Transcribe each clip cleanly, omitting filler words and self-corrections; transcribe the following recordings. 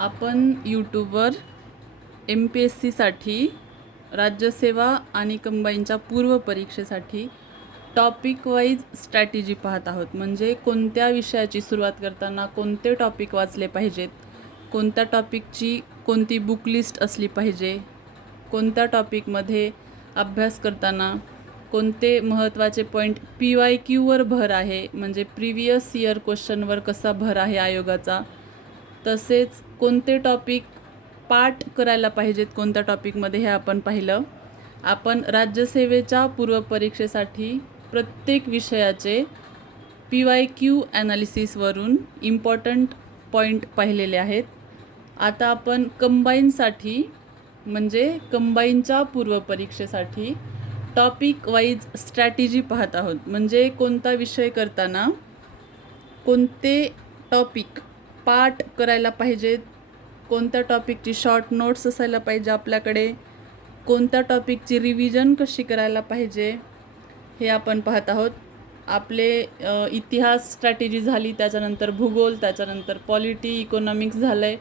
आपण यूट्यूबवर MPSCसाठी राज्यसेवा आणि कंबाईनच्या पूर्व परीक्षेसाठी टॉपिक वाईज स्ट्रॅटेजी पाहत आहोत. म्हणजे कोणत्या विषयाची सुरुवात करताना कोणते टॉपिक वाचले पाहिजेत, कोणत्या टॉपिकची कोणती बुक लिस्ट असली पाहिजे, कोणत्या टॉपिकमध्ये अभ्यास करताना कोणते महत्त्वाचे पॉईंट PYQवर भर आहे, म्हणजे प्रिव्हियस इयर क्वेश्चनवर कसा भर आहे आयोगाचा, तसेच कोणते टॉपिक पाठ करायला पाहिजेत कोणत्या टॉपिकमध्ये हे आपण पाहिलं. आपण राज्यसेवेच्या पूर्वपरीक्षेसाठी प्रत्येक विषयाचे PYQ ॲनालिसिसवरून इम्पॉर्टंट पॉईंट पाहिलेले आहेत. आता आपण कंबाईनसाठी म्हणजे कंबाईनच्या पूर्वपरीक्षेसाठी टॉपिक वाईज स्ट्रॅटेजी पाहत आहोत. म्हणजे कोणता विषय करताना कोणते टॉपिक पाठ करायला पाहिजेत, कोणत्या टॉपिकची शॉर्ट नोट्स असायला पाहिजे आपल्याकडे, कोणत्या टॉपिकची रिव्हिजन कशी करायला पाहिजे हे आपण पाहत आहोत. आपले इतिहास स्ट्रॅटेजी झाली, त्याच्यानंतर भूगोल, त्याच्यानंतर पॉलिटी, इकॉनॉमिक्स झालं आहे,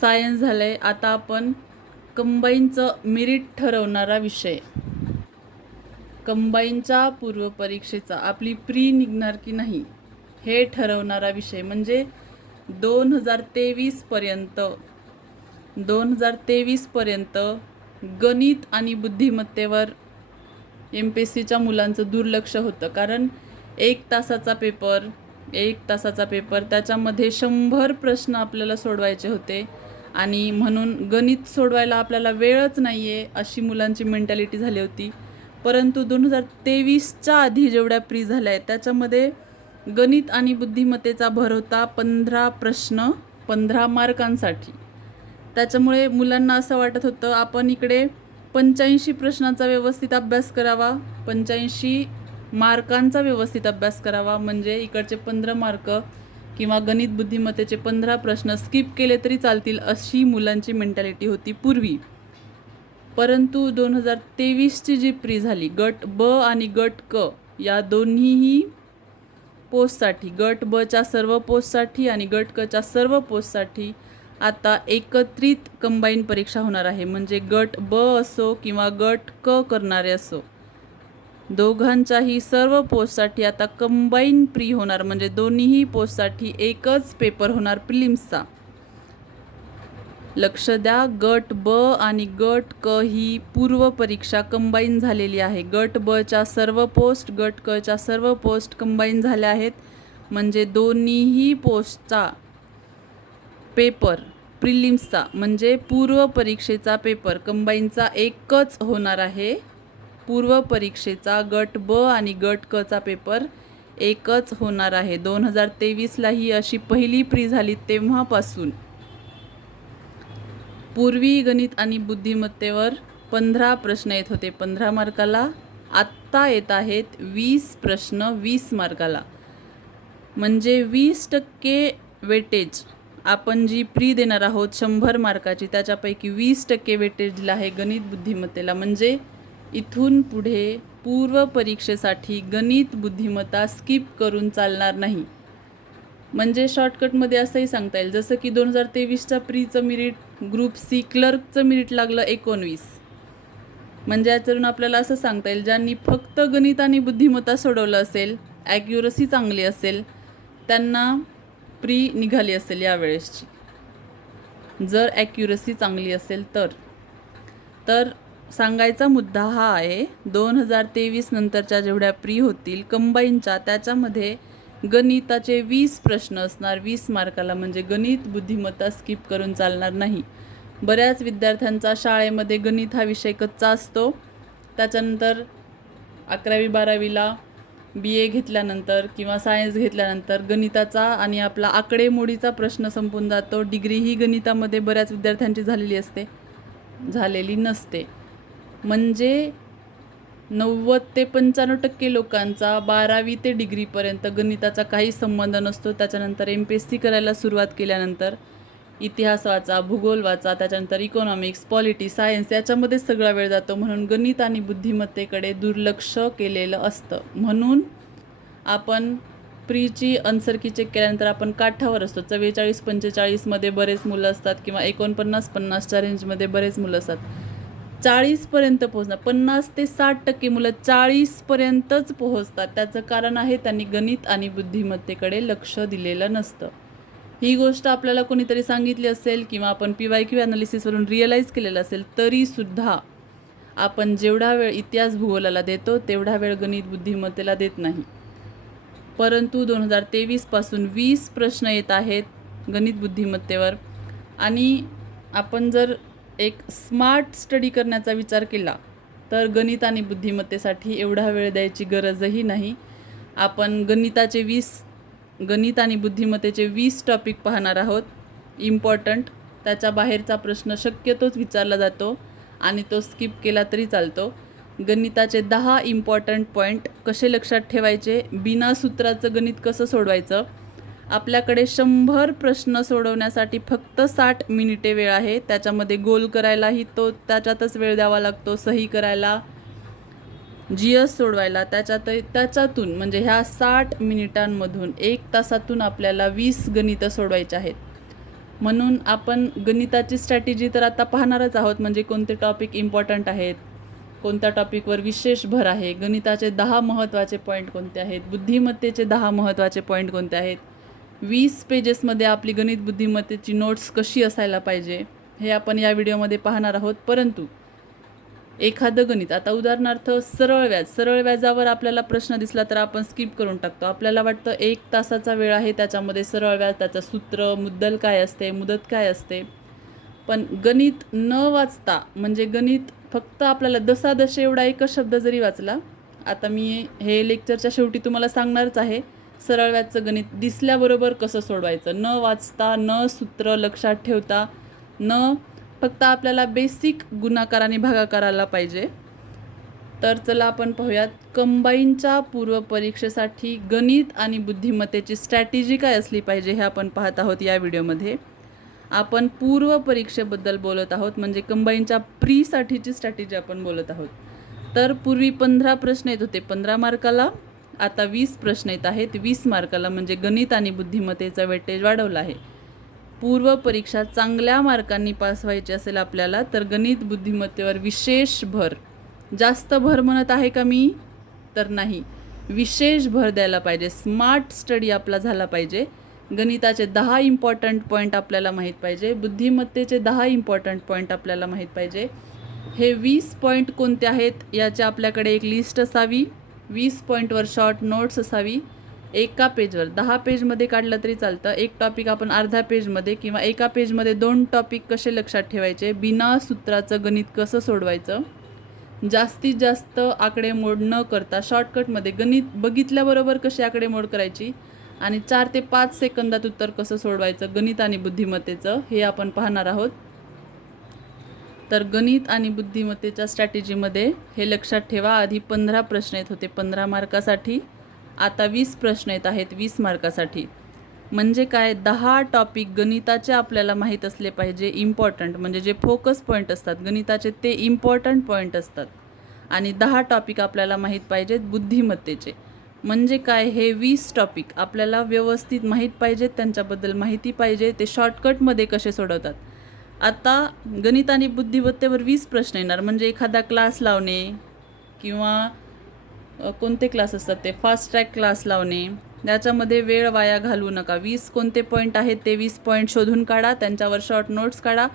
सायन्स झालं आहे. आता आपण कंबाईनचं मेरिट ठरवणारा विषय, कंबाईनच्या पूर्वपरीक्षेचा आपली प्री निघणार की नाही हे ठरवणारा विषय म्हणजे 2023 पर्यंत गणित आणि बुद्धिमत्तेवर MPSCच्या मुलांचं दुर्लक्ष होतं. कारण एक तासाचा पेपर त्याच्यामध्ये 100 प्रश्न आपल्याला सोडवायचे होते आणि म्हणून गणित सोडवायला आपल्याला वेळच नाही आहे अशी मुलांची मेंटॅलिटी झाली होती. परंतु 2023च्या आधी जेवढ्या प्री झाल्या आहेत त्याच्यामध्ये गणित आणि बुद्धिमत्तेचा भर होता 15 प्रश्न 15 मार्कांसाठी. त्याच्यामुळे मुलांना असं वाटत होतं आपण इकडे 85 प्रश्नांचा व्यवस्थित अभ्यास करावा, 85 मार्कांचा व्यवस्थित अभ्यास करावा, म्हणजे इकडचे 15 मार्क किंवा गणित बुद्धिमत्तेचे 15 प्रश्न स्किप केले तरी चालतील अशी मुलांची मेंटॅलिटी होती पूर्वी. परंतु 2023ची जी प्री झाली, गट ब आणि गट क या दोन्हीही पोस्टसाठी, गट बच्या सर्व पोस्टसाठी आणि गट कच्या सर्व पोस्टसाठी आता एकत्रित कंबाईन परीक्षा होणार आहे. म्हणजे गट ब असो किंवा गट क करणारे असो, दोघांच्याही सर्व पोस्टसाठी आता कंबाईन प्री होणार. म्हणजे दोन्हीही पोस्टसाठी एकच पेपर होणार प्रिलिम्सचा. लक्ष द्या, गट ब आणि गट क ही पूर्व परीक्षा कंबाईन झालेली आहे. गट बच्या सर्व पोस्ट, गट कच्या सर्व पोस्ट कंबाईन झाल्या आहेत. म्हणजे दोन्हीही पोस्टचा पेपर प्रिलिम्सचा म्हणजे पूर्व परीक्षेचा पेपर कंबाईनचा एकच होणार आहे. पूर्व परीक्षेचा गट ब आणि गट कचा पेपर एकच होणार आहे. 2023ला ही अशी पहिली प्री झाली तेव्हापासून. पूर्वी गणित आणि बुद्धिमत्तेवर 15 प्रश्न येत होते 15 मार्काला, आत्ता येत आहेत 20 प्रश्न 20 मार्काला. म्हणजे 20% वेटेज आपण जी प्री देणार आहोत 100 मार्काची, त्याच्यापैकी 20% वेटेज दिलं आहे गणित बुद्धिमत्तेला. म्हणजे इथून पुढे पूर्व परीक्षेसाठी गणित बुद्धिमत्ता स्किप करून चालणार नाही. म्हणजे शॉर्टकटमध्ये असंही सांगता येईल, जसं की 2023च्या प्रीचं मेरिट ग्रुप सी क्लर्कचं मेरिट लागलं 19. म्हणजे याच्यावरून आपल्याला असं सांगता येईल ज्यांनी फक्त गणित आणि बुद्धिमत्ता सोडवलं असेल, ॲक्युरसी चांगली असेल, त्यांना प्री निघाली असेल यावेळेसची. जर ॲक्युरसी चांगली असेल तर सांगायचा मुद्दा हा आहे, 2023 नंतरच्या जेवढ्या प्री होतील कंबाईनच्या त्याच्यामध्ये गणिताचे 20 प्रश्न असणार 20 मार्काला. म्हणजे गणित बुद्धिमत्ता स्किप करून चालणार नाही. बऱ्याच विद्यार्थ्यांचा शाळेमध्ये गणित हा विषय कच्चा असतो. त्याच्यानंतर 11वी-12वीला BA घेतल्यानंतर किंवा सायन्स घेतल्यानंतर गणिताचा आणि आपला आकडेमोडीचा प्रश्न संपून जातो. डिग्री ही गणितामध्ये बऱ्याच विद्यार्थ्यांची झालेली नसते. म्हणजे 90 ते 95% लोकांचा 12वी ते डिग्रीपर्यंत गणिताचा काही संबंध नसतो. त्याच्यानंतर MPSC करायला सुरुवात केल्यानंतर इतिहास वाचा, भूगोल वाचा, त्याच्यानंतर इकॉनॉमिक्स, पॉलिटी, सायन्स याच्यामध्ये सगळा वेळ जातो. म्हणून गणित आणि बुद्धिमत्तेकडे दुर्लक्ष केलेलं असतं. म्हणून आपण प्रीची आन्सर की चेक केल्यानंतर आपण काठावर असतो. 44-45मध्ये बरेच मुलं असतात किंवा 49-50च्या रेंजमध्ये बरेच मुलं असतात. 40पर्यंत पोहोचणं, 50 ते 60% मुलं 40पर्यंतच पोहोचतात. त्याचं कारण आहे त्यांनी गणित आणि बुद्धिमत्तेकडे लक्ष दिलेलं नसतं. ही गोष्ट आपल्याला कोणीतरी सांगितली असेल किंवा आपण PYQ ॲनालिसिसवरून रिअलाईज केलेलं असेल, तरीसुद्धा आपण जेवढा वेळ इतिहास भूगोलाला देतो तेवढा वेळ गणित बुद्धिमत्तेला देत नाही. परंतु 2023पासून 20 प्रश्न येत आहेत गणित बुद्धिमत्तेवर आणि आपण जर एक स्मार्ट स्टडी करण्याचा विचार केला तर गणित आणि बुद्धिमत्तेसाठी एवढा वेळ द्यायची गरजही नाही. आपण गणित आणि बुद्धिमत्तेचे 20 टॉपिक पाहणार आहोत इम्पॉर्टंट. त्याच्या बाहेरचा प्रश्न शक्यतोच विचारला जातो आणि तो स्किप केला तरी चालतो. गणिताचे 10 इम्पॉर्टंट पॉईंट कसे लक्षात ठेवायचे, बिना सूत्राचं गणित कसं सोडवायचं. आपल्याकडे 100 प्रश्न सोडवण्यासाठी फक्त 60 मिनिटे वेळ आहे. त्याच्यामध्ये गोल करायलाही त्याच्यातच वेळ द्यावा लागतो, सही करायला, GS सोडवायला त्याच्यातून म्हणजे ह्या 60 मिनिटांमधून 1 तासातून आपल्याला 20 गणितं सोडवायचे आहेत. म्हणून आपण गणिताची स्ट्रॅटेजी तर आता पाहणारच आहोत, म्हणजे कोणते टॉपिक इम्पॉर्टंट आहेत, कोणत्या टॉपिकवर विशेष भर आहे, गणिताचे 10 महत्त्वाचे पॉईंट कोणते आहेत, बुद्धिमत्तेचे 10 महत्त्वाचे पॉईंट कोणते आहेत, 20 पेजेसमध्ये आपली गणित बुद्धिमत्तेची नोट्स कशी असायला पाहिजे हे आपण या व्हिडिओमध्ये पाहणार आहोत. परंतु एखादं गणित, आता उदाहरणार्थ सरळ व्याजावर आपल्याला प्रश्न दिसला तर आपण स्किप करून टाकतो. आपल्याला वाटतं 1 तासाचा वेळ आहे, त्याच्यामध्ये सरळ व्याज, त्याचं सूत्र, मुद्दल काय असते, मुदत काय असते. पण गणित न वाचता, म्हणजे गणित फक्त आपल्याला दसादशे एवढा एकच शब्द जरी वाचला, आता मी हे लेक्चरच्या शेवटी तुम्हाला सांगणारच आहे सरळ व्याजचं गणित दिसल्याबरोबर कसं सोडवायचं, न वाचता, न सूत्र लक्षात ठेवता, फक्त आपल्याला बेसिक गुणाकार आणि भागाकार आला पाहिजे. तर चला आपण पाहूयात कंबाईनच्या पूर्वपरीक्षेसाठी गणित आणि बुद्धिमत्तेची स्ट्रॅटेजी काय असली पाहिजे हे आपण पाहत आहोत या व्हिडिओमध्ये. आपण पूर्वपरीक्षेबद्दल बोलत आहोत, म्हणजे कंबाईनच्या प्रीसाठीची स्ट्रॅटेजी आपण बोलत आहोत. तर पूर्वी 15 प्रश्न येत होते 15 मार्काला, आता 20 प्रश्न येत आहेत 20 मार्काला, म्हणजे गणित आणि बुद्धिमत्तेचा वेटेज वाढवला आहे. पूर्व परीक्षा चांगल्या मार्कांनी पास व्हायची असेल आपल्याला तर गणित बुद्धिमत्तेवर विशेष भर, जास्त भर म्हणत आहे का मी, तर नाही, विशेष भर द्यायला पाहिजे. स्मार्ट स्टडी आपला झाला पाहिजे. गणिताचे 10 इम्पॉर्टंट पॉईंट आपल्याला माहीत पाहिजे, बुद्धिमत्तेचे 10 इम्पॉर्टंट पॉईंट आपल्याला माहीत पाहिजे. हे 20 पॉईंट कोणते आहेत याची आपल्याकडे एक लिस्ट असावी, 20 पॉईंटवर शॉर्ट नोट्स असावी. एका पेजवर, 10 पेजमध्ये काढलं तरी चालतं. एक टॉपिक आपण अर्ध्या पेजमध्ये किंवा एका पेजमध्ये 2 टॉपिक कसे लक्षात ठेवायचे, बिना सूत्राचं गणित कसं सोडवायचं, जास्तीत जास्त आकडेमोड न करता शॉर्टकटमध्ये गणित बघितल्याबरोबर कशी आकडेमोड करायची आणि 4 ते 5 सेकंदात उत्तर कसं सोडवायचं गणित आणि बुद्धिमत्तेचं हे आपण पाहणार आहोत. तर गणित आणि बुद्धिमत्तेच्या स्ट्रॅटेजीमध्ये हे लक्षात ठेवा, आधी 15 प्रश्न येत होते 15 मार्कासाठी, आता 20 प्रश्न येत आहेत 20 मार्कासाठी. म्हणजे काय, 10 टॉपिक गणिताचे आपल्याला माहीत असले पाहिजे, इम्पॉर्टंट, म्हणजे जे फोकस पॉईंट असतात गणिताचे ते इम्पॉर्टंट पॉईंट असतात. आणि 10 टॉपिक आपल्याला माहीत पाहिजेत बुद्धिमत्तेचे. म्हणजे काय, हे 20 टॉपिक आपल्याला व्यवस्थित माहीत पाहिजेत, त्यांच्याबद्दल माहिती पाहिजे, ते शॉर्टकटमध्ये कसे सोडवतात. आता गणित आणि बुद्धिमत्तेवर 20 प्रश्न येणार, म्हणजे एखादा क्लास लावणे किंवा कोणते क्लास असतात ते फास्ट ट्रॅक क्लास लावणे, त्याच्यामध्ये वेळ वाया घालवू नका. 20 कोणते पॉईंट आहेत ते 20 पॉईंट शोधून काढा, त्यांच्यावर शॉर्ट नोट्स काढा.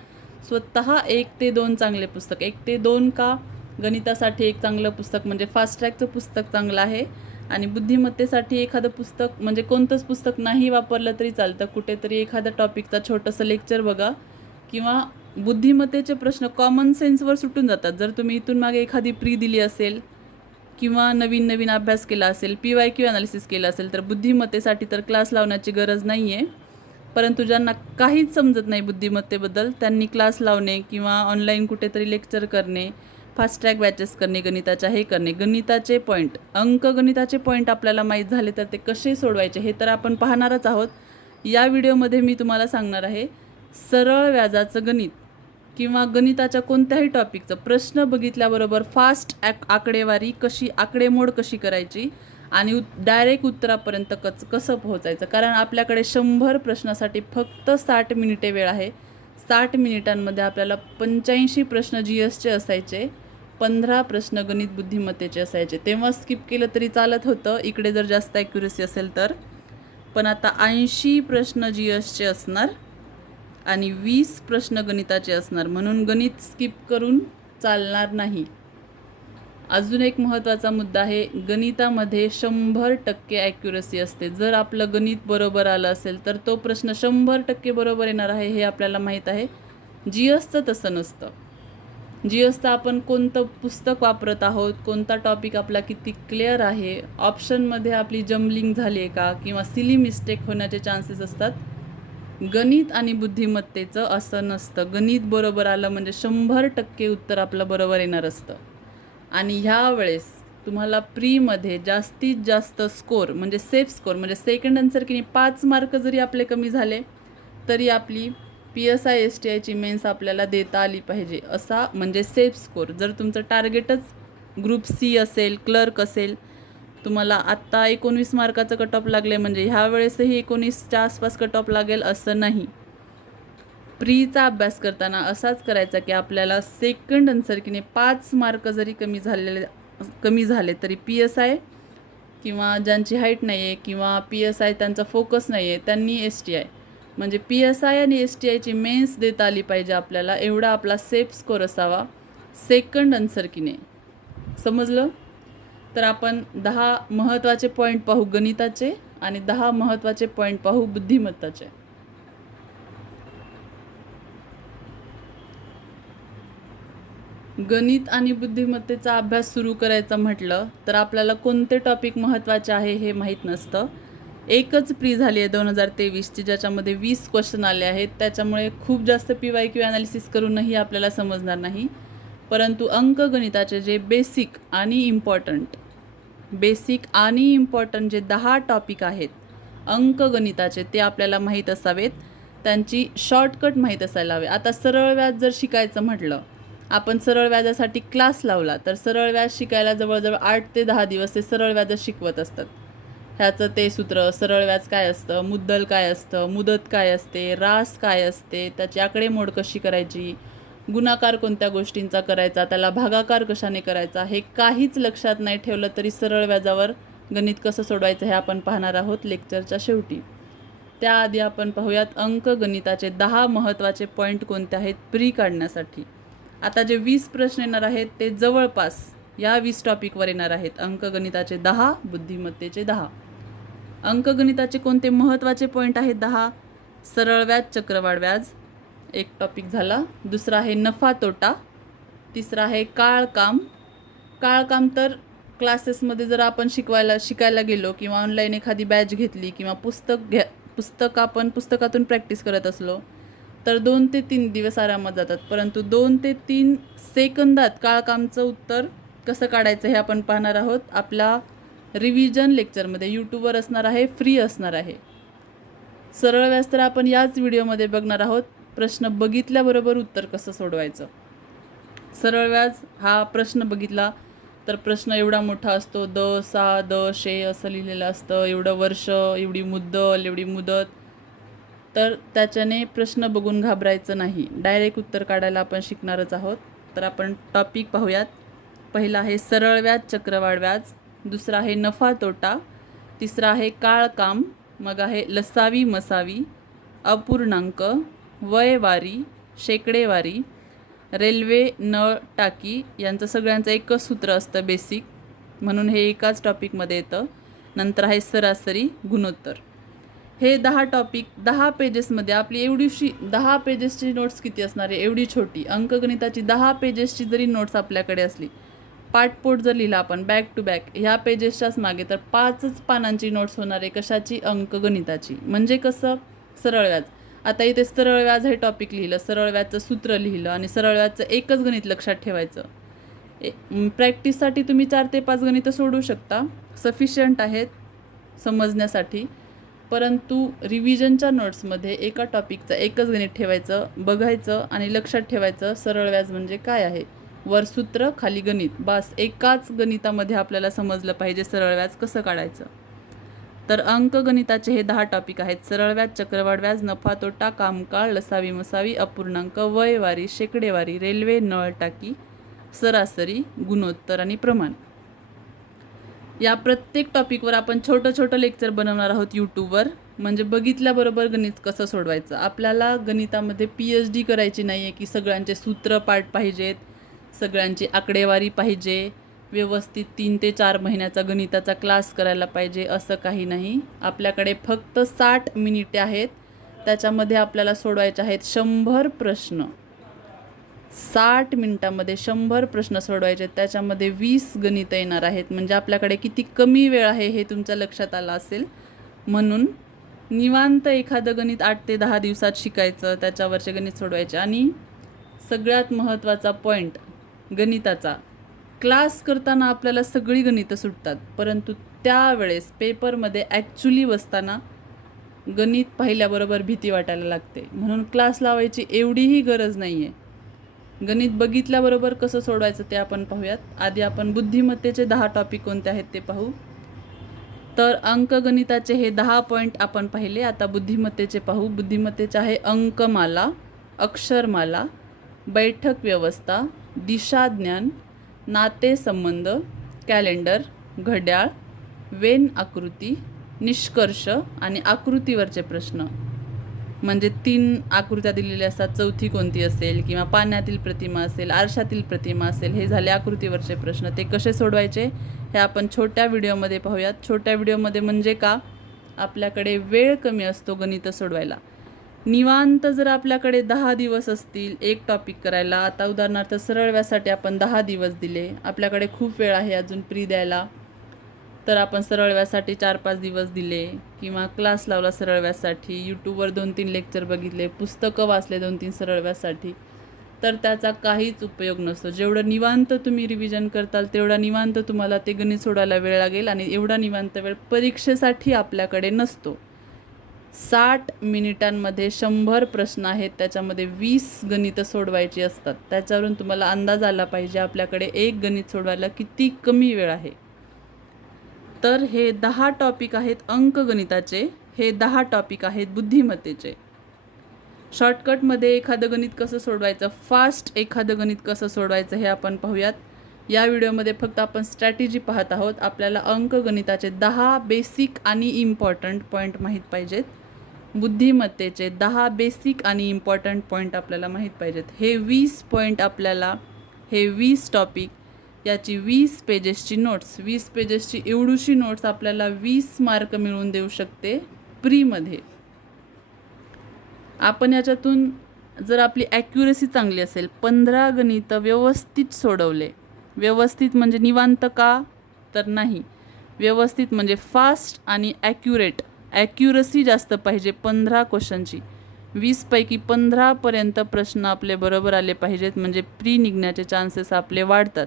स्वतः 1 ते 2 चांगले पुस्तक, 1 ते 2 का, गणितासाठी एक चांगलं पुस्तक म्हणजे फास्ट ट्रॅकचं पुस्तक चांगलं आहे, आणि बुद्धिमत्तेसाठी एखादं पुस्तक, म्हणजे कोणतंच पुस्तक नाही वापरलं तरी चालतं, कुठेतरी एखाद्या टॉपिकचा छोटंसं लेक्चर बघा. किंवा बुद्धिमत्तेचे प्रश्न कॉमन सेन्सवर सुटून जातात. जर तुम्ही इथून मागे एखादी प्री दिली असेल किंवा नवीन अभ्यास केला असेल, PYQ ॲनालिसिस केलं असेल, तर बुद्धिमत्तेसाठी तर क्लास लावण्याची गरज नाही आहे. परंतु ज्यांना काहीच समजत नाही बुद्धिमत्तेबद्दल त्यांनी क्लास लावणे किंवा ऑनलाईन कुठेतरी लेक्चर करणे, फास्ट ट्रॅक बॅचेस करणे, गणिताच्या हे करणे, गणिताचे पॉईंट, अंकगणिताचे पॉईंट आपल्याला माहीत झाले तर ते कसे सोडवायचे हे तर आपण पाहणारच आहोत. या व्हिडिओमध्ये मी तुम्हाला सांगणार आहे सरळ व्याजाचं गणित किंवा गणिताच्या कोणत्याही टॉपिकचं प्रश्न बघितल्याबरोबर फास्ट आकडेवारी कशी, आकडेमोड कशी करायची आणि डायरेक्ट उत्तरापर्यंत कसं पोहोचायचं, कारण आपल्याकडे 100 प्रश्नासाठी फक्त 60 मिनिटे वेळ आहे. 60 मिनिटांमध्ये आपल्याला 85 प्रश्न GSचे असायचे, 15 प्रश्न गणित बुद्धिमत्तेचे असायचे. तेव्हा स्किप केलं तरी चालत होतं इकडे जर जास्त ॲक्युरसी असेल तर. पण आता 80 प्रश्न GSचे असणार आणि 20 प्रश्न गणिताचे असणार, म्हणून गणित स्किप करून चालणार नाही. अजून एक महत्त्वाचा मुद्दा आहे, गणितामध्ये 100% ॲक्युरसी असते. जर आपलं गणित बरोबर आलं असेल तर तो प्रश्न 100% बरोबर येणार आहे, हे आपल्याला माहीत आहे. GSचं तसं नसतं. GSचं आपण कोणतं पुस्तक वापरत आहोत, कोणता टॉपिक आपला किती क्लिअर आहे, ऑप्शनमध्ये आपली जम्बलिंग झाली आहे का किंवा सिली मिस्टेक होण्याचे चान्सेस असतात. गणित आणि बुद्धिमत्तेचं असं नसतं. गणित बरोबर आलं म्हणजे 100% उत्तर आपलं बरोबर येणार असतं. आणि ह्या वेळेस तुम्हाला प्रीमध्ये जास्तीत जास्त स्कोर म्हणजे सेफ स्कोर, म्हणजे सेकंड आन्सर की 5 मार्क जरी आपले कमी झाले तरी आपली PSI STIची मेन्स आपल्याला देता आली पाहिजे, असा म्हणजे सेफ स्कोर. जर तुमचं टार्गेटच ग्रुप C असेल, क्लर्क असेल, तुम्हाला आत्ता 19 मार्काचं कट ऑफ लागले म्हणजे ह्या वेळेसही 19च्या आसपास कट ऑफ लागेल असं नाही. प्रीचा अभ्यास करताना असाच करायचा की आपल्याला सेकंड आन्सर की 5 मार्क जरी कमी झाले तरी PSI किंवा ज्यांची हाईट नाही आहे किंवा PSI त्यांचा फोकस नाही आहे त्यांनी STI म्हणजे PSI आणि STIची मेन्स देता आली पाहिजे आपल्याला, एवढा आपला सेफ स्कोर असावा सेकंड आन्सर की. समजलं? तर आपण 10 महत्त्वाचे पॉईंट पाहू गणिताचे आणि 10 महत्त्वाचे पॉईंट पाहू बुद्धिमत्ताचे. गणित आणि बुद्धिमत्तेचा अभ्यास सुरू करायचा म्हटलं तर आपल्याला कोणते टॉपिक महत्त्वाचे आहे हे माहीत नसतं. एकच प्री झाली आहे 2023ची, ज्याच्यामध्ये 20 क्वेश्चन आले आहेत. त्याच्यामुळे खूप जास्त PYQ ॲनालिसिस करूनही आपल्याला समजणार नाही. परंतु अंकगणिताचे जे बेसिक आणि इम्पॉर्टंट जे 10 टॉपिक आहेत अंकगणिताचे ते आपल्याला माहीत असावेत. त्यांची शॉर्टकट माहीत असायला हवे. आता सरळ व्याज जर शिकायचं म्हटलं, आपण सरळ व्याजासाठी क्लास लावला तर सरळ व्याज शिकायला जवळजवळ 8 ते 10 दिवस ते सरळ व्याज शिकवत असतात. ह्याचं ते सूत्र, सरळ व्याज काय असतं, मुद्दल काय असतं, मुदत काय असते, रास काय असते, त्याची आकडेमोड कशी करायची, गुणाकार कोणत्या गोष्टींचा करायचा, त्याला भागाकार कशाने करायचा, हे काहीच लक्षात नाही ठेवलं तरी सरळ व्याजावर गणित कसं सोडवायचं हे आपण पाहणार आहोत लेक्चरच्या शेवटी. त्याआधी आपण पाहूयात अंकगणिताचे 10 महत्त्वाचे पॉईंट कोणते आहेत प्री काढण्यासाठी. आता जे 20 प्रश्न येणार आहेत ते जवळपास या 20 टॉपिकवर येणार आहेत. अंकगणिताचे 10, बुद्धिमत्तेचे 10. अंकगणिताचे कोणते महत्त्वाचे पॉईंट आहेत 10? सरळ व्याज, चक्रवाढ व्याज एक टॉपिक झाला. दुसरा आहे नफा तोटा. तिसरा आहे काळकाम. काळकाम तर क्लासेसमध्ये जर आपण शिकायला गेलो किंवा ऑनलाईन एखादी बॅच घेतली किंवा पुस्तकातून प्रॅक्टिस करत असलो तर 2 ते 3 दिवस आरामात जातात. परंतु 2 ते 3 सेकंदात काळकामचं उत्तर कसं काढायचं हे आपण पाहणार आहोत आपल्या रिव्हिजन लेक्चरमध्ये. यूट्यूबवर असणार आहे, फ्री असणार आहे. सरळ व्याज तर आपण याच व्हिडिओमध्ये बघणार आहोत. प्रश्न बघितल्याबरोबर उत्तर कसं सोडवायचं. सरळ व्याज हा प्रश्न बघितला तर प्रश्न एवढा मोठा असतो, द असं लिहिलेलं असतं, एवढं वर्ष, एवढी मुद्दल, एवढी मुदत. तर त्याच्याने प्रश्न बघून घाबरायचं नाही, डायरेक्ट उत्तर काढायला आपण शिकणारच आहोत. तर आपण टॉपिक पाहूयात. पहिला आहे सरळ व्याज, चक्रवाढ व्याज. दुसरा आहे नफा तोटा. तिसरा आहे काळकाम. मग आहे लसावी मसावी, अपूर्णांक, वयवारी, शेकडेवारी, रेल्वे, नळ, टाकी. यांचं सगळ्यांचं एकच सूत्र असतं बेसिक, म्हणून हे एकाच टॉपिकमध्ये येतं. नंतर आहे सरासरी, गुणोत्तर. हे 10 टॉपिक 10 पेजेसमध्ये आपली एवढीशी 10 पेजेसची नोट्स किती असणार आहे, एवढी छोटी अंकगणिताची 10 पेजेसची जरी नोट्स आपल्याकडे असली, पाठपोट जर लिहिला आपण बॅक टू बॅक ह्या पेजेसच्याच मागे, तर 5च पानांची नोट्स होणार आहे. कशाची? अंकगणिताची. म्हणजे कसं? सरळ व्याज. आता इथे सरळ व्याज हे टॉपिक लिहिलं, सरळ व्याजचं सूत्र लिहिलं आणि सरळ व्याजचं एकच गणित लक्षात ठेवायचं. प्रॅक्टिससाठी तुम्ही 4 ते 5 गणितं सोडवू शकता, सफिशियंट आहेत समजण्यासाठी. परंतु रिव्हिजनच्या नोट्समध्ये एका टॉपिकचं एकच गणित ठेवायचं, बघायचं आणि लक्षात ठेवायचं सरळ व्याज म्हणजे काय आहे. वर सूत्र खाली गणित, बस एकाच गणितामध्ये आपल्याला समजलं पाहिजे सरळ व्याज कसं काढायचं. तर अंकगणिताचे हे 10 टॉपिक आहेत. सरळ व्याज, चक्रवाढ व्याज, नफा तोटा, कामकाळ, लसावी मसावी, अपूर्णांक, वयवारी, शेकडेवारी, रेल्वे, नळ टाकी, सरासरी, गुणोत्तर आणि प्रमाण. या प्रत्येक टॉपिकवर आपण छोटं छोटं लेक्चर बनवणार आहोत यूट्यूबवर. म्हणजे बघितल्याबरोबर गणित कसं सोडवायचं. आपल्याला गणितामध्ये PhD करायची नाही आहे की सगळ्यांचे सूत्र पाठ पाहिजेत, सगळ्यांची आकडेवारी पाहिजे, व्यवस्थित 3 ते 4 महिन्याचा गणिताचा क्लास करायला पाहिजे, असं काही नाही. आपल्याकडे फक्त 60 मिनिटे आहेत. त्याच्यामध्ये आपल्याला सोडवायचे आहेत 100 प्रश्न. 60 मिनिटामध्ये 100 प्रश्न सोडवायचे. त्याच्यामध्ये 20 गणितं येणार आहेत. म्हणजे आपल्याकडे किती कमी वेळ आहे हे तुमच्या लक्षात आलं असेल. म्हणून निवांत एखादं गणित 8 ते 10 दिवसात शिकायचं, त्याच्यावरचे गणित सोडवायचे. आणि सगळ्यात महत्त्वाचा पॉईंट गणिताचा, क्लास करताना आपल्याला सगळी गणितं सुटतात, परंतु त्यावेळेस पेपरमध्ये ॲक्च्युली बसताना गणित पाहिल्याबरोबर भीती वाटायला लागते. म्हणून क्लास लावायची एवढीही गरज नाही आहे. गणित बघितल्याबरोबर कसं सोडवायचं ते आपण पाहूयात. आधी आपण बुद्धिमत्तेचे 10 टॉपिक कोणते आहेत ते पाहू. तर अंकगणिताचे हे 10 पॉईंट आपण पाहिले. आता बुद्धिमत्तेचे पाहू. बुद्धिमत्तेचे आहे अंकमाला, अक्षरमाला, बैठक व्यवस्था, दिशाज्ञान, नातेसंबंध, कॅलेंडर, घड्याळ, वेन आकृती, निष्कर्ष आणि आकृतीवरचे प्रश्न. म्हणजे 3 आकृत्या दिलेल्या असतात, चौथी कोणती असेल, किंवा पाण्यातील प्रतिमा असेल, आरशातील प्रतिमा असेल. हे झाले आकृतीवरचे प्रश्न. ते कसे सोडवायचे हे आपण छोट्या व्हिडिओमध्ये पाहूयात. छोट्या व्हिडिओमध्ये म्हणजे का, आपल्याकडे वेळ कमी असतो गणितं सोडवायला. निवांत जर आपल्याकडे 10 दिवस असतील एक टॉपिक करायला, आता उदाहरणार्थ सरळ व्यासाठी आपण 10 दिवस दिले, आपल्याकडे खूप वेळ आहे अजून प्री द्यायला, तर आपण सरळ व्यासाठी 4-5 दिवस दिले, किंवा क्लास लावला सरळ व्यासाठी, यूट्यूबवर 2-3 लेक्चर बघितले, पुस्तकं वाचले 2-3 सरळ व्यासाठी, तर त्याचा काहीच उपयोग नसतो. जेवढं निवांत तुम्ही रिव्हिजन करताल तेवढा निवांत तुम्हाला ते गणित सोडायला वेळ लागेल, आणि एवढा निवांत वेळ परीक्षेसाठी आपल्याकडे नसतो. 60 मिनिटांमध्ये 100 प्रश्न आहेत. त्याच्यामध्ये 20 गणितं सोडवायची असतात. त्याच्यावरून तुम्हाला अंदाज आला पाहिजे आपल्याकडे एक गणित सोडवायला किती कमी वेळ आहे. तर हे 10 टॉपिक आहेत अंकगणिताचे, हे 10 टॉपिक आहेत बुद्धिमत्तेचे. शॉर्टकटमध्ये एखादं गणित कसं सोडवायचं, फास्ट एखादं गणित कसं सोडवायचं हे आपण पाहूयात. या व्हिडिओमध्ये फक्त आपण स्ट्रॅटेजी पाहत आहोत. आपल्याला अंकगणिताचे 10 बेसिक आणि इम्पॉर्टंट पॉईंट माहीत पाहिजेत. बुद्धिमत्तेचे 10 बेसिक आणि इम्पॉर्टंट पॉईंट आपल्याला माहीत पाहिजेत. हे 20 पॉईंट आपल्याला, हे 20 टॉपिक, याची 20 पेजेसची नोट्स, 20 पेजेसची एवढूशी नोट्स आपल्याला 20 मार्क मिळवून देऊ शकते प्रीमध्ये. आपण याच्यातून जर आपली ॲक्युरसी चांगली असेल, 15 गणितं व्यवस्थित सोडवले, व्यवस्थित म्हणजे निवांत का तर नाही, व्यवस्थित म्हणजे फास्ट आणि ॲक्युरेट, ॲक्युरसी जास्त पाहिजे 15 क्वेश्चनची. 20 पैकी 15पर्यंत प्रश्न आपले बरोबर आले पाहिजेत, म्हणजे प्री निघण्याचे चान्सेस आपले वाढतात.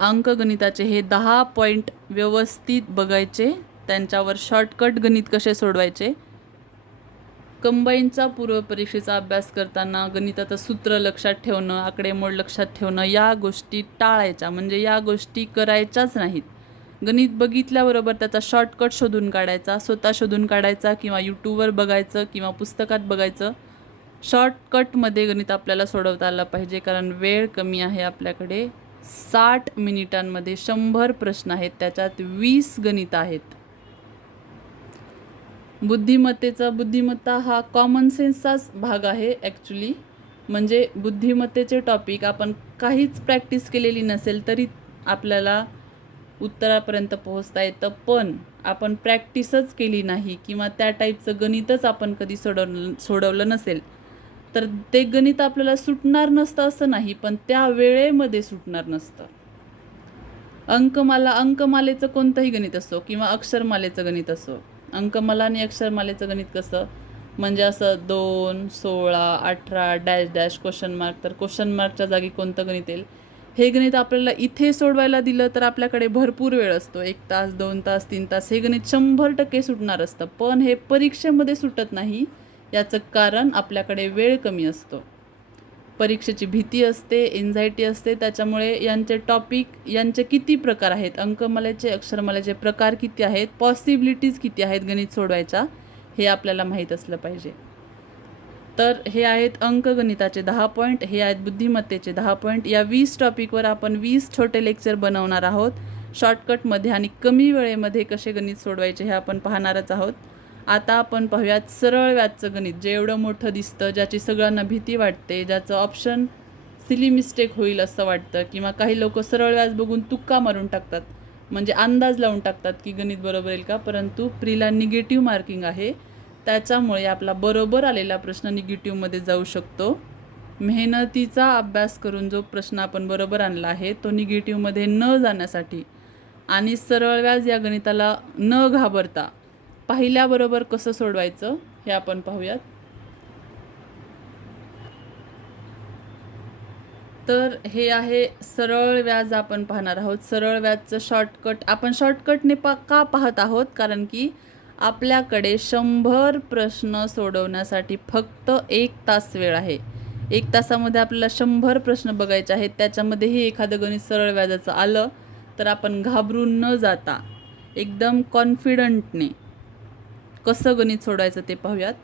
अंकगणिताचे हे 10 पॉईंट व्यवस्थित बघायचे, त्यांच्यावर शॉर्टकट गणित कसे सोडवायचे. कंबाईनचा पूर्वपरीक्षेचा अभ्यास करताना गणिताचं सूत्र लक्षात ठेवणं, आकडेमोड लक्षात ठेवणं, या गोष्टी टाळायच्या, म्हणजे या गोष्टी करायच्याच नाहीत. गणित बघितल्याबरोबर त्याचा शॉर्टकट शोधून काढायचा, स्वतः शोधून काढायचा, किंवा यूट्यूबवर बघायचं, किंवा पुस्तकात बघायचं. शॉर्टकटमध्ये गणित आपल्याला सोडवता आलं पाहिजे, कारण वेळ कमी आहे आपल्याकडे. 60 मिनिटांमध्ये 100 प्रश्न आहेत, त्याच्यात 20 गणितं आहेत. बुद्धिमत्ता हा कॉमन सेन्सचाच भाग आहे ॲक्च्युली. म्हणजे बुद्धिमत्तेचे टॉपिक आपण काहीच प्रॅक्टिस केलेली नसेल तरी आपल्याला उत्तरापर्यंत पोहोचता येतं, पण आपण प्रॅक्टिसच केली नाही, किंवा त्या टाईपचं गणितच आपण कधी सोडवलं नसेल, तर ते गणित आपल्याला सुटणार नसतं असं नाही, पण त्या वेळेमध्ये सुटणार नसतं. अंकमालेचं कोणतंही गणित असो, किंवा अक्षरमालेचं गणित असो. अंकमाला आणि अक्षरमालेचं गणित कसं, म्हणजे असं 2, 16, 18, डॅश डॅश, क्वेश्चन मार्क, तर क्वेश्चन मार्कच्या जागी कोणतं गणित येईल. हे गणित आपल्याला इथे सोडवायला दिलं तर आपल्याकडे भरपूर वेळ असतो, 1 तास, 2 तास, 3 तास. हे गणित 100% सुटणार असतं, पण हे परीक्षेमध्ये सुटत नाही. याचं कारण आपल्याकडे वेळ कमी असतो. परीक्षेची भीती असते, एन्झायटी असते, त्याच्यामुळे यांचे टॉपिक यांचे किती प्रकार आहेत, अंकमालेचे अक्षरमालेचे प्रकार किती आहेत, पॉसिबिलिटीज किती आहेत गणित सोडवायच्या, हे आपल्याला माहीत असलं पाहिजे. तर हे आहेत अंकगणिताचे 10 पॉईंट, हे आहेत बुद्धिमत्तेचे 10 पॉईंट. या 20 टॉपिकवर आपण 20 छोटे लेक्चर बनवणार आहोत शॉर्टकटमध्ये आणि कमी वेळेमध्ये कसे गणित सोडवायचे हे आपण पाहणारच आहोत. आता आपण पाहूयात सरळ व्याजचं गणित, जे एवढं मोठं दिसतं, ज्याची सगळ्यांना भीती वाटते, ज्याचं ऑप्शन सिली मिस्टेक होईल असं वाटतं, किंवा काही लोक सरळ व्याज बघून तुक्का मारून टाकतात, म्हणजे अंदाज लावून टाकतात की गणित बरोबर येईल का, परंतु प्रीला निगेटिव्ह मार्किंग आहे, त्याच्यामुळे आपला बरोबर आलेला प्रश्न निगेटिव्हमध्ये जाऊ शकतो. मेहनतीचा अभ्यास करून जो प्रश्न आपण बरोबर आणला आहे तो निगेटिव्हमध्ये न जाण्यासाठी आणि सरळ व्याज या गणिताला न घाबरता पाहिल्याबरोबर कसं सोडवायचं हे आपण पाहूयात. तर हे आहे सरळ व्याज आपण पाहणार आहोत. सरळ व्याजचं शॉर्टकट आपण शॉर्टकटने का पाहत आहोत, कारण की आपल्याकडे 100 प्रश्न सोडवण्यासाठी फक्त 1 तास वेळ आहे. 1 तासामध्ये आपल्याला 100 प्रश्न बघायचे आहेत. त्याच्यामध्येही एखादं गणित सरळ व्याजाचं आलं तर आपण घाबरून न जाता एकदम कॉन्फिडंटने कसं गणित सोडायचं ते पाहूयात.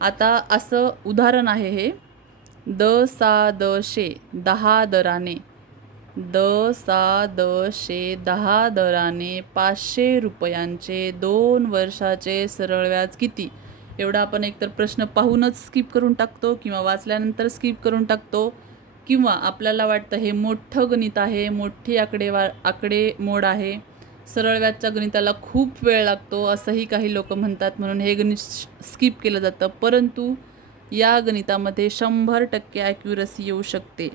आता असं उदाहरण आहे हे, 10 दराने 10 दराने 500 रुपयांचे 2 वर्षाचे सरळ व्याज किती. एवढा आपण एकतर प्रश्न पाहूनच स्किप करून टाकतो, किंवा वाचल्यानंतर स्किप करून टाकतो, किंवा आपल्याला वाटतं हे मोठं गणित आहे, मोठी आकडेमोड आहे, सरळ व्याजच्या गणिताला खूप वेळ लागतो असंही काही लोक म्हणतात, म्हणून हे गणित स्किप केलं जातं. परंतु या गणितामध्ये 100% ॲक्युरसी येऊ शकते,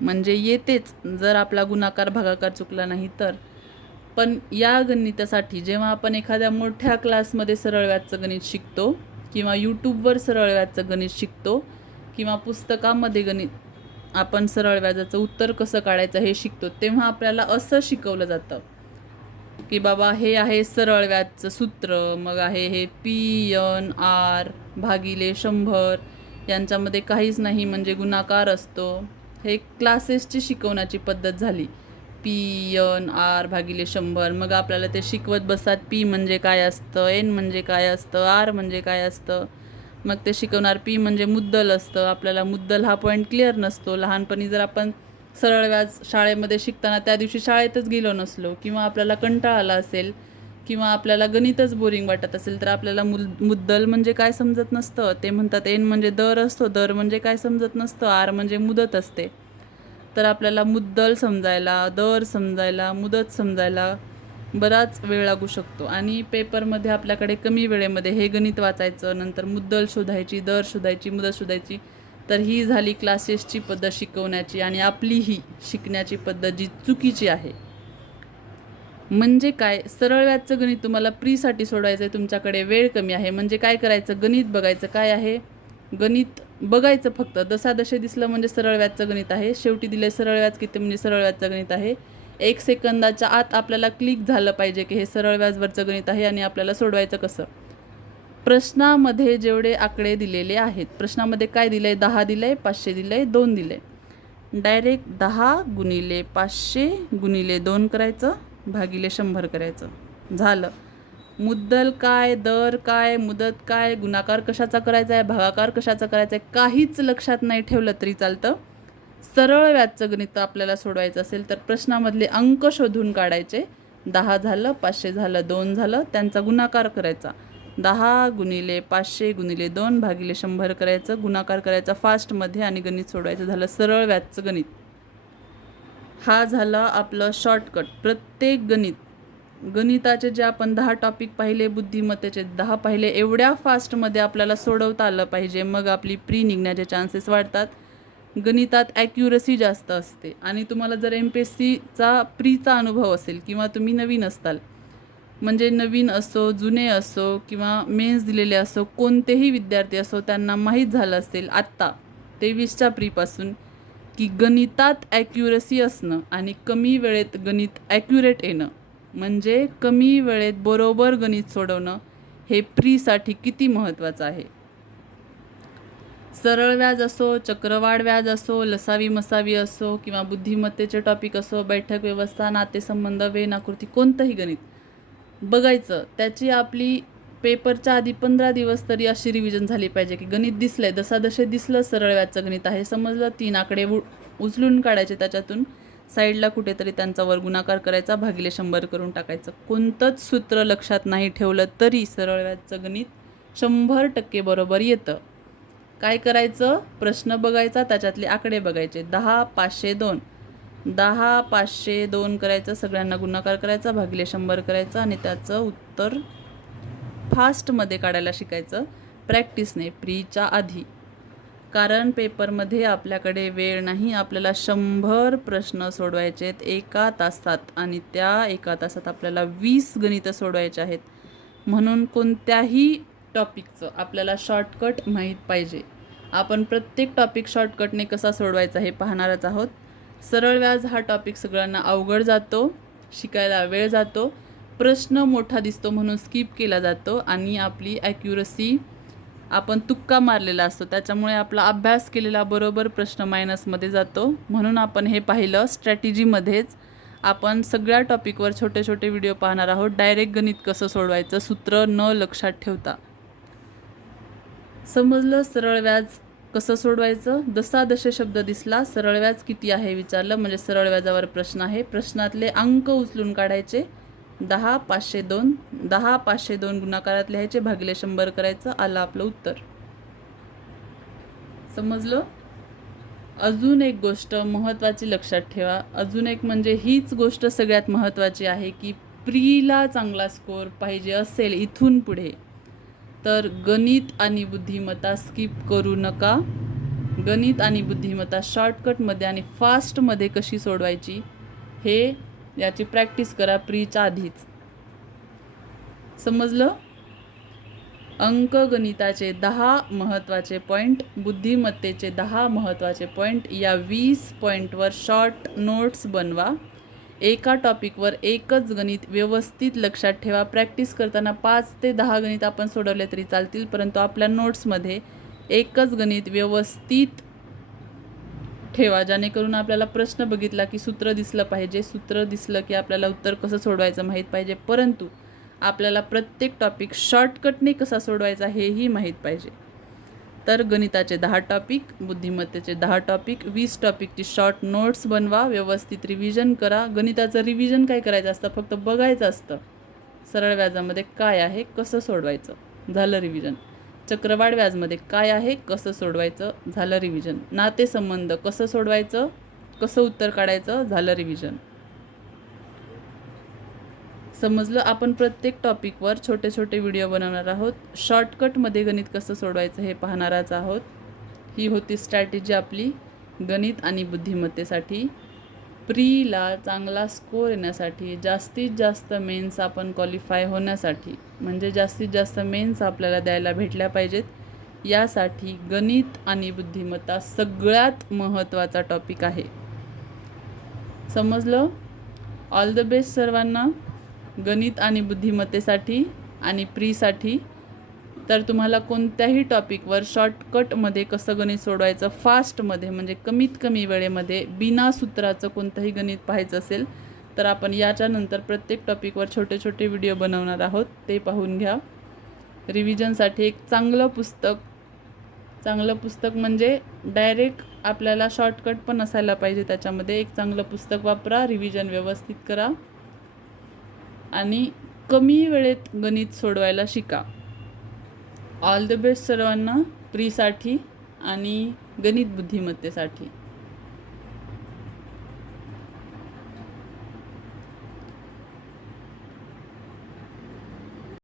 म्हणजे येतेच जर आपला गुणाकार भागाकार चुकला नाही तर. पण या गणितासाठी जेव्हा आपण एखाद्या मोठ्या क्लासमध्ये सरळ व्याजचं गणित शिकतो, किंवा यूट्यूबवर सरळ व्याजचं गणित शिकतो, किंवा पुस्तकामध्ये गणित आपण सरळ व्याजाचं उत्तर कसं काढायचं हे शिकतो, तेव्हा आपल्याला असं शिकवलं जातं की बाबा हे आहे सरळ व्याजचं सूत्र, मग आहे हे PNR भागिले 100, यांच्यामध्ये काहीच नाही म्हणजे गुणाकार असतो. हे क्लासेसची शिकवण्याची पद्धत झाली, PNR भागिले 100. मग आपल्याला ते शिकवत बसतात, P म्हणजे काय असतं, N म्हणजे काय असतं, R म्हणजे काय असतं. मग ते शिकवणार P म्हणजे मुद्दल असतं. आपल्याला मुद्दल हा पॉईंट क्लिअर नसतो. लहानपणी जर आपण सरळ व्याज शाळेमध्ये शिकताना त्या दिवशी शाळेतच गेलो नसलो, किंवा आपल्याला कंटाळा आला असेल, किंवा आपल्याला गणितच बोरिंग वाटत असेल, तर आपल्याला मुद्दल म्हणजे काय समजत नसतं. ते म्हणतात N म्हणजे दर असतो, दर म्हणजे काय समजत नसतं, R म्हणजे मुदत असते. तर आपल्याला मुद्दल समजायला, दर समजायला, मुदत समजायला बराच वेळ लागू शकतो. आणि पेपरमध्ये आपल्याकडे कमी वेळेमध्ये हे गणित वाचायचं, नंतर मुद्दल शोधायची, दर शोधायची, मुदत शोधायची. तर ही झाली क्लासेसची पद्धत शिकवण्याची, आणि आपली ही शिकण्याची पद्धत जी चुकीची आहे. म्हणजे काय, सरळ व्याजचं गणित तुम्हाला प्रीसाठी सोडवायचं आहे, तुमच्याकडे वेळ कमी आहे, म्हणजे काय करायचं, गणित बघायचं. काय आहे गणित बघायचं फक्त, दशादशे दिसलं म्हणजे सरळ व्याजचं गणित आहे, शेवटी दिले सरळ व्याज किती म्हणजे सरळ व्याजचं गणित आहे. 1 सेकंदाच्या आत आपल्याला क्लिक झालं पाहिजे की हे सरळ व्याजवरचं गणित आहे, आणि आपल्याला सोडवायचं कसं. प्रश्नामध्ये जेवढे आकडे दिलेले आहेत, प्रश्नामध्ये काय दिलं आहे, 10 दिलं आहे, 500 दिलं आहे, 2 दिलं आहे. डायरेक्ट 10 गुणिले 500 गुणिले 2 करायचं, भागिले 100 करायचं, झालं. मुद्दल काय, दर काय, मुदत काय, गुणाकार कशाचा करायचा आहे, भागाकार कशाचा करायचा आहे, काहीच लक्षात नाही ठेवलं तरी चालतं. सरळ व्याजचं गणित आपल्याला सोडवायचं असेल तर प्रश्नामधले अंक शोधून काढायचे. 10 झालं, 500 झालं, 2 झालं, त्यांचा गुणाकार करायचा. 10 गुणिले 500 गुणिले 2 भागिले 100 करायचं, गुणाकार करायचा फास्टमध्ये आणि गणित सोडवायचं. झालं सरळ व्याजचं गणित. हा झाला आपलं शॉर्टकट. प्रत्येक गणिताचे जे आपण 10 टॉपिक पाहिले, बुद्धिमत्तेचे 10 पाहिले, एवढ्या फास्टमध्ये आपल्याला सोडवता आलं पाहिजे, मग आपली प्री निघण्याचे चान्सेस वाढतात. गणितात ॲक्युरसी जास्त असते. आणि तुम्हाला जर MPSCचा प्रीचा अनुभव असेल, किंवा तुम्ही नवीन असताल, म्हणजे नवीन असो, जुने असो, किंवा मेन्स दिलेले असो, कोणतेही विद्यार्थी असो, त्यांना माहीत झालं असेल आत्ता 23च्या प्रीपासून की गणितात ॲक्युरसी असणं आणि कमी वेळेत गणित ॲक्युरेट येणं, म्हणजे कमी वेळेत बरोबर गणित सोडवणं, हे प्रीसाठी किती महत्त्वाचं आहे. सरळ व्याज असो, चक्रवाढ व्याज असो, लसावी मसावी असो किंवा बुद्धिमत्तेचे टॉपिक असो, बैठक व्यवस्था, नातेसंबंध, वेन आकृती, कोणतंही गणित बघायचं. त्याची आपली पेपरच्या आधी 15 दिवस तरी अशी रिव्हिजन झाली पाहिजे की गणित दिसलंय, दसादशे दिसलं सरळ व्याजचं गणित आहे समजलं, 3 आकडे उचलून काढायचे, त्याच्यातून साईडला कुठेतरी त्यांचा वर गुणाकार करायचा, भागिले 100 करून टाकायचं. कोणतंच सूत्र लक्षात नाही ठेवलं तरी सरळ व्याजचं गणित 100% बरोबर येतं. काय करायचं, प्रश्न बघायचा, त्याच्यातले आकडे बघायचे. 10, 502, 10, 502 करायचं, सगळ्यांना गुणाकार करायचा, भागिले 100 करायचं आणि त्याचं उत्तर फास्टमध्ये काढायला शिकायचं, प्रॅक्टिसने, प्रीच्या आधी. कारण पेपरमध्ये आपल्याकडे वेळ नाही, आपल्याला 100 प्रश्न सोडवायचे आहेत एका तासात आणि त्या एका तासात आपल्याला 20 गणितं सोडवायचे आहेत. म्हणून कोणत्याही टॉपिकचं आपल्याला शॉर्टकट माहीत पाहिजे. आपण प्रत्येक टॉपिक शॉर्टकटने कसा सोडवायचा हे पाहणारच आहोत. सरळ व्याज हा टॉपिक सगळ्यांना अवघड जातो, शिकायला वेळ जातो, प्रश्न मोठा दिसतो म्हणून स्किप केला जातो आणि आपली ॲक्युरसी, आपण तुक्का मारलेला असतो, त्याच्यामुळे आपला अभ्यास केलेला बरोबर प्रश्न मायनसमध्ये जातो. म्हणून आपण हे पाहिलं स्ट्रॅटेजीमध्येच. आपण सगळ्या टॉपिकवर छोटे छोटे व्हिडिओ पाहणार आहोत. डायरेक्ट गणित कसं सोडवायचं सूत्र न लक्षात ठेवता. समजलं सरळ व्याज कसं सोडवायचं. दसादशे शब्द दिसला, सरळ व्याज किती आहे विचारलं म्हणजे सरळ व्याजावर प्रश्न आहे, प्रश्नातले अंक उचलून काढायचे. 10, 502, 10, 502 गुणाकारात लिहायचे, भागिले 100 करायचं, आलं आपलं उत्तर. समजलं. अजून एक गोष्ट महत्त्वाची लक्षात ठेवा. अजून एक म्हणजे हीच गोष्ट सगळ्यात महत्त्वाची आहे की प्रीला चांगला स्कोअर पाहिजे असेल इथून पुढे तर गणित आणि बुद्धिमत्ता स्किप करू नका. गणित आणि बुद्धिमत्ता शॉर्टकटमध्ये आणि फास्टमध्ये कशी सोडवायची हे याची प्रॅक्टिस करा प्रीच्या आधीच. समजलं. अंकगणिताचे 10 महत्त्वाचे पॉईंट, बुद्धिमत्तेचे 10 महत्त्वाचे पॉईंट, या 20 पॉईंटवर शॉर्ट नोट्स बनवा. एका टॉपिकवर एकच गणित व्यवस्थित लक्षात ठेवा. प्रॅक्टिस करताना 5 ते 10 गणित आपण सोडवले तरी चालतील, परंतु आपल्या नोट्समध्ये एकच गणित व्यवस्थित ठेवा, जेणेकरून आपल्याला प्रश्न बघितला की सूत्र दिसलं पाहिजे, सूत्र दिसलं की आपल्याला उत्तर कसं सोडवायचं माहीत पाहिजे, परंतु आपल्याला प्रत्येक टॉपिक शॉर्टकटने कसा सोडवायचा हेही माहीत पाहिजे. तर गणिताचे 10 टॉपिक, बुद्धिमत्तेचे 10 टॉपिक, 20 टॉपिकची शॉर्ट नोट्स बनवा, व्यवस्थित रिव्हिजन करा. गणिताचं रिव्हिजन काय करायचं असतं, फक्त बघायचं असतं सरळ व्याजामध्ये काय आहे, कसं सोडवायचं, झालं रिव्हिजन. चक्रवाढ व्याजमध्ये काय आहे, कसं सोडवायचं, झालं रिव्हिजन. नातेसंबंध कसं सोडवायचं, कसं उत्तर काढायचं, झालं रिव्हिजन. समजलं. आपण प्रत्येक टॉपिकवर छोटे छोटे व्हिडिओ बनवणार आहोत. शॉर्टकटमध्ये गणित कसं सोडवायचं हे पाहणारच आहोत. ही होती स्ट्रॅटेजी आपली गणित आणि बुद्धिमत्तेसाठी. प्रीला चांगला स्कोअर येण्यासाठी, जास्तीत जास्त मेन्स आपण क्वालिफाय होण्यासाठी, म्हणजे जास्तीत जास्त मेन्स आपल्याला द्यायला भेटल्या पाहिजेत, यासाठी गणित आणि बुद्धिमत्ता सगळ्यात महत्त्वाचा टॉपिक आहे. समजलं. ऑल द बेस्ट सर्वांना गणित आणि बुद्धिमत्तेसाठी आणि प्रीसाठी. तर तुम्हाला कोणत्याही टॉपिकवर शॉर्टकटमध्ये कसं गणित सोडवायचं, फास्टमध्ये म्हणजे कमीत कमी वेळेमध्ये बिना सूत्राचं कोणतंही गणित पाहायचं असेल तर आपण याच्यानंतर प्रत्येक टॉपिकवर छोटे छोटे व्हिडिओ बनवणार आहोत, ते पाहून घ्या. रिव्हिजनसाठी एक चांगलं पुस्तक म्हणजे डायरेक्ट आपल्याला शॉर्टकट पण असायला पाहिजे त्याच्यामध्ये. एक चांगलं पुस्तक वापरा, रिव्हिजन व्यवस्थित करा आणि कमी वेळेत गणित सोडवायला शिका. ऑल द बेस्ट सर्वांना प्रीसाठी आणि गणित बुद्धिमत्तेसाठी.